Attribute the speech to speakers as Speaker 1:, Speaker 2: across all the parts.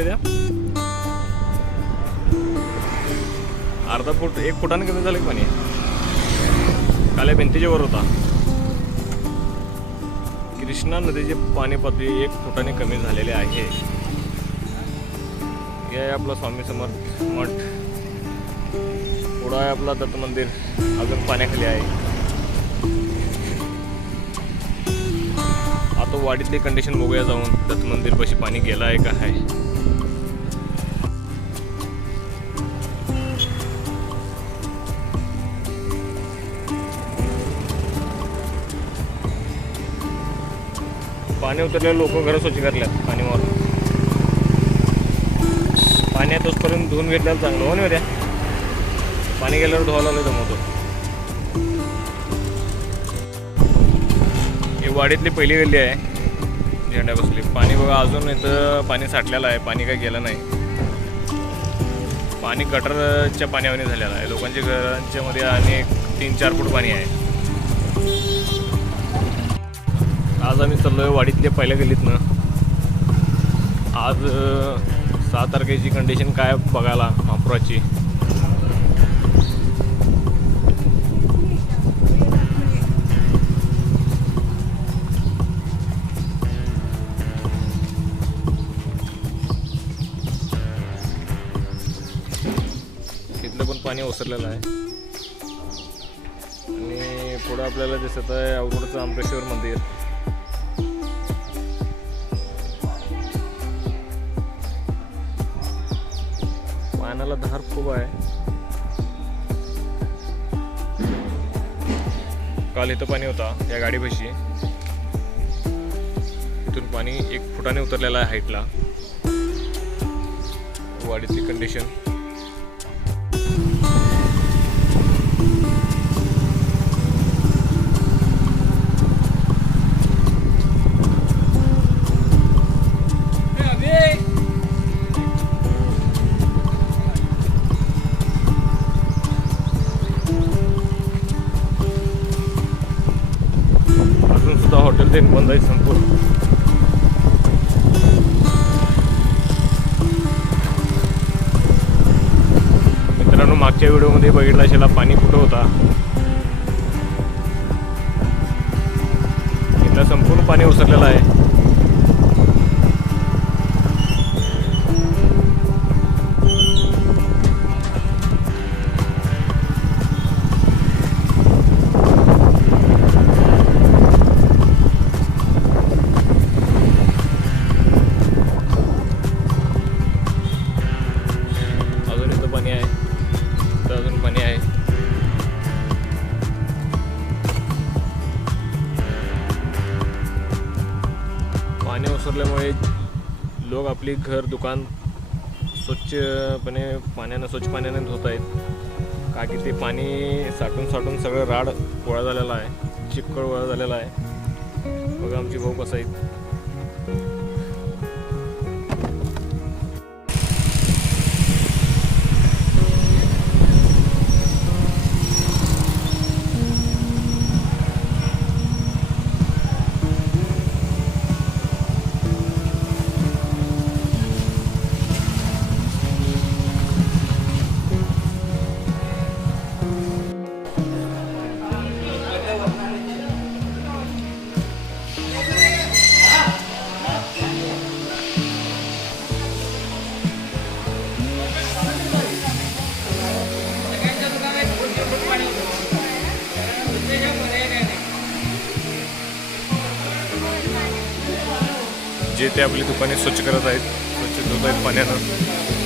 Speaker 1: वेद्या अर्धा फूट एक फुटाने कमी झालं पाणी काल्या भिंतीच्या वर होता. कृष्णा नदीचे पाणी पातळी एक फुटाने कमी झालेले आहे. हे आपला स्वामी समर्थ मठ. पुढं आहे आपला दत्त मंदिर. अजून पाण्याखाली आहे. आता वाडीतली कंडिशन बघूया जाऊन. दत्त मंदिर पशी पाणी गेलं आहे का आहे पाणी उतरलेलं लोक घरं स्वच्छ करल्यात पाणी मारून. पाण्यात तोचपर्यंत धुवून घेतल्याला चांगलं हो नाही द्या पाणी गेल्यावर धुवायला लागलं जमवतो ही वाडीतली पहिली गल्ली आहे. झेंडा बसली. पाणी बघा अजून इथं पाणी साठलेलं आहे. पाणी काही गेलं नाही. पाणी गटरच्या पाण्यावानी झालेलं आहे. लोकांच्या घरांच्या मध्ये आणि तीन चार फूट पाणी आहे. आज आम्ही चाललोय वाडीतल्या पहिल्या गल्लीतनं. आज सहा तारखेची कंडिशन काय बघायला महापुराची. तिथलं पण पाणी ओसरलेलं आहे. आणि पुढं आपल्याला दिसत आहे अवघडचं आंबेश्वर मंदिर. पाण्याला धार खूप आहे. काल इथं पाणी होता या गाडीपाशी. इथून पाणी एक फुटाने उतरलेलं आहे हाईटला. वाडीची कंडिशन हॉटेल संपूर्ण. मित्रांनो मागच्या व्हिडिओमध्ये बघितला शेला पाणी कुठं होता? इथला संपूर्ण पाणी ओसरलेलं आहे. पाणी ओसरल्यामुळे लोक आपली घर दुकान स्वच्छपणे पाण्यानं स्वच्छ पाण्याने धुत आहेत. का की ते पाणी साठून साठून सगळं राड गोळा झालेला आहे चिक्कळ गोळा झालेला आहे. बघा आमची भाऊ कसं आहेत. जे ते आपली दुकाने स्वच्छ करत आहेत स्वच्छ धुत आहेत पाण्यानं.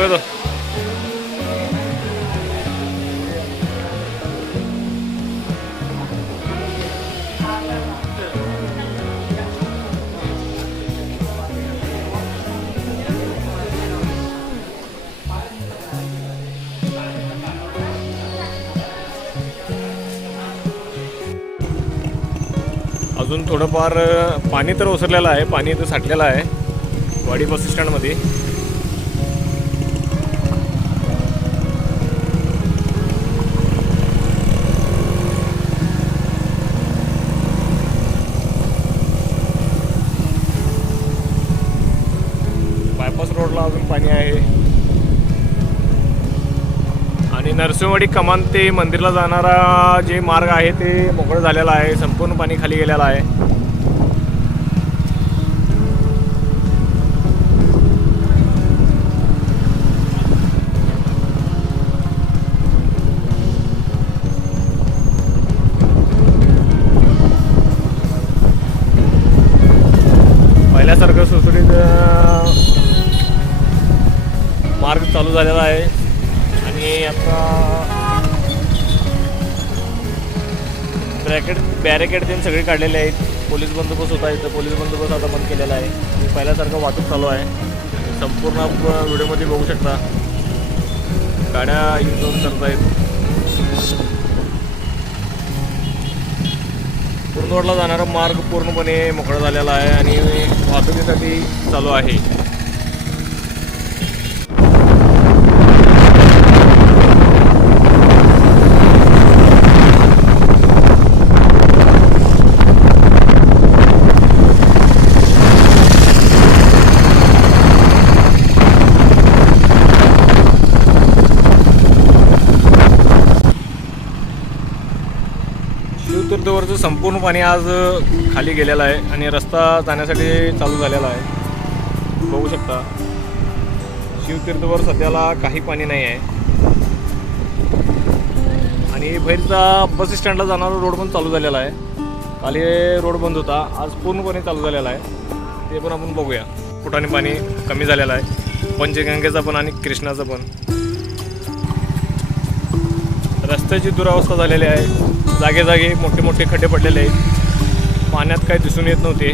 Speaker 1: 그래도 अजून थोडंफार पाणी तर ओसरलेलं आहे. पाणी तर साठलेलं आहे. वाडी बस स्टँडमध्ये. रोडला अजून पाणी आहे. आणि नरसिंहवाडी कमान ते मंदिरला जाणारा जे मार्ग आहे ते मोकळं झालेला आहे संपूर्ण पाणी खाली गेलेला आहे. झालेला आहे. आणि आता ब्रॅकेट बॅरिकेड त्यांनी सगळे काढलेले आहेत. पोलीस बंदोबस्त होता इथं. पोलीस बंदोबस्त आता बंद केलेला आहे. पहिल्यासारखं वाहतूक चालू आहे. संपूर्ण व्हिडिओमध्ये बघू शकता. गाड्या यूज जाऊन करतायत. कुर्नवाडला जाणारा मार्ग पूर्णपणे मोकळा झालेला आहे आणि वाहतुकीसाठी चालू आहे. शिवतीर्थवरचं संपूर्ण पाणी आज खाली गेलेलं आहे आणि रस्ता जाण्यासाठी चालू झालेला आहे. बघू शकता. शिवतीर्थवर सध्याला काही पाणी नाही आहे. आणि बाहेरचा बस स्टँडला जाणारा रोड पण चालू झालेला आहे. काल हे रोड बंद होता. आज पूर्णपणे चालू झालेला आहे. ते पण आपण बघूया. फुटाने पाणी कमी झालेलं आहे. पंचगंगेचा पण आणि कृष्णाचा पण. रस्त्याची दुरावस्था झालेली आहे. जागे जागे मोठे मोठे खड्डे पडलेले आहेत. पाण्यात काही दिसून येत नव्हते.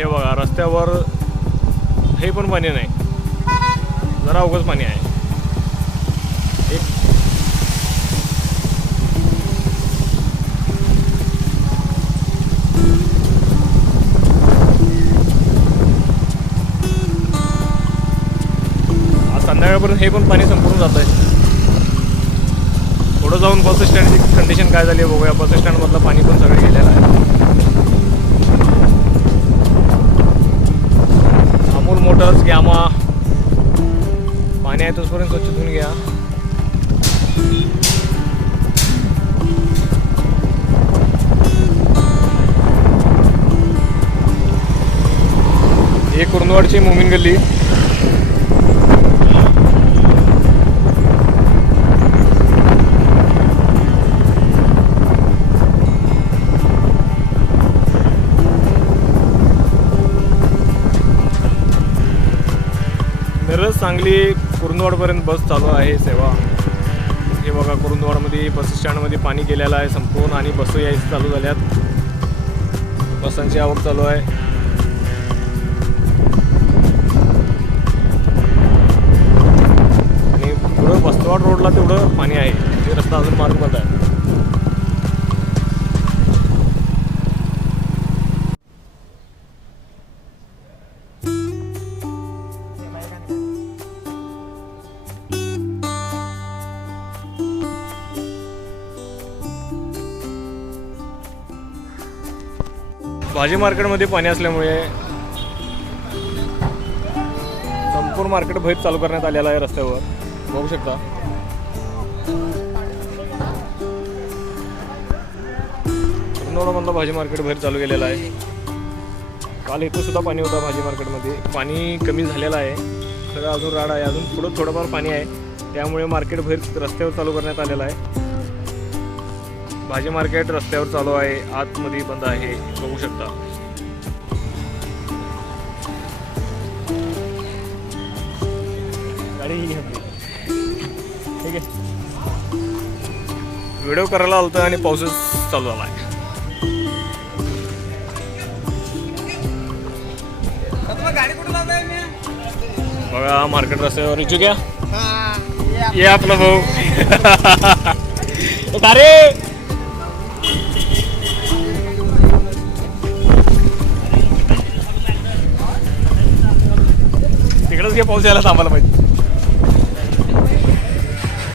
Speaker 1: हे बघा रस्त्यावर हे पण पाणी नाही. जरा अवघड पाणी आहे. आज संध्याकाळपर्यंत हे पण पाणी संपूर्ण जात आहे पुढं जाऊन बस स्टँडची कंडिशन काय झाली आहे बघूया. बस स्टँडमधलं पाणी पण सगळं गेलेलं आहे. मोटर्स गॅमा पाणी आहे तोपर्यंत स्वच्छ धुवून घ्या. हे कुर्नवाडची मोमीन गल्ली. मिरज सांगली कुरुंदवाडपर्यंत बस चालू आहे सेवा. हे बघा कुरुंदवाडमध्ये बस स्टँडमध्ये पाणी गेलेलं आहे संपूर्ण आणि बस यायचं चालू झाल्यात. बसांची आवक चालू आहे. आणि पुढं बसवाड रोडला तेवढं पाणी आहे. ते रस्ता अजून मार्ग बंद आहे. भाजी मार्केटमध्ये पाणी असल्यामुळे संपूर्ण मार्केट भैर चालू करण्यात आलेला आहे रस्त्यावर. बघू शकता. पूर्णमधलं भाजी मार्केट बाहेर चालू केलेलं आहे. काल इथं सुद्धा पाणी होतं भाजी मार्केटमध्ये. पाणी कमी झालेलं आहे. खरं अजून राड आहे. अजून पुढं थोडंफार पाणी आहे. त्यामुळे मार्केट बाहेर रस्त्यावर चालू करण्यात आलेलं आहे. भाजी मार्केट रस्त्यावर चालू आहे. आतमध्ये बंद आहे. बघू शकता. ठीक आहे. व्हिडिओ करायला आलतं आणि पाऊसच चालू झाला आहे. बघा मार्केट रस्त्यावर इच्छू घ्या. ये आपला भाऊ. अरे! पोहोचायला आम्हाला पाहिजे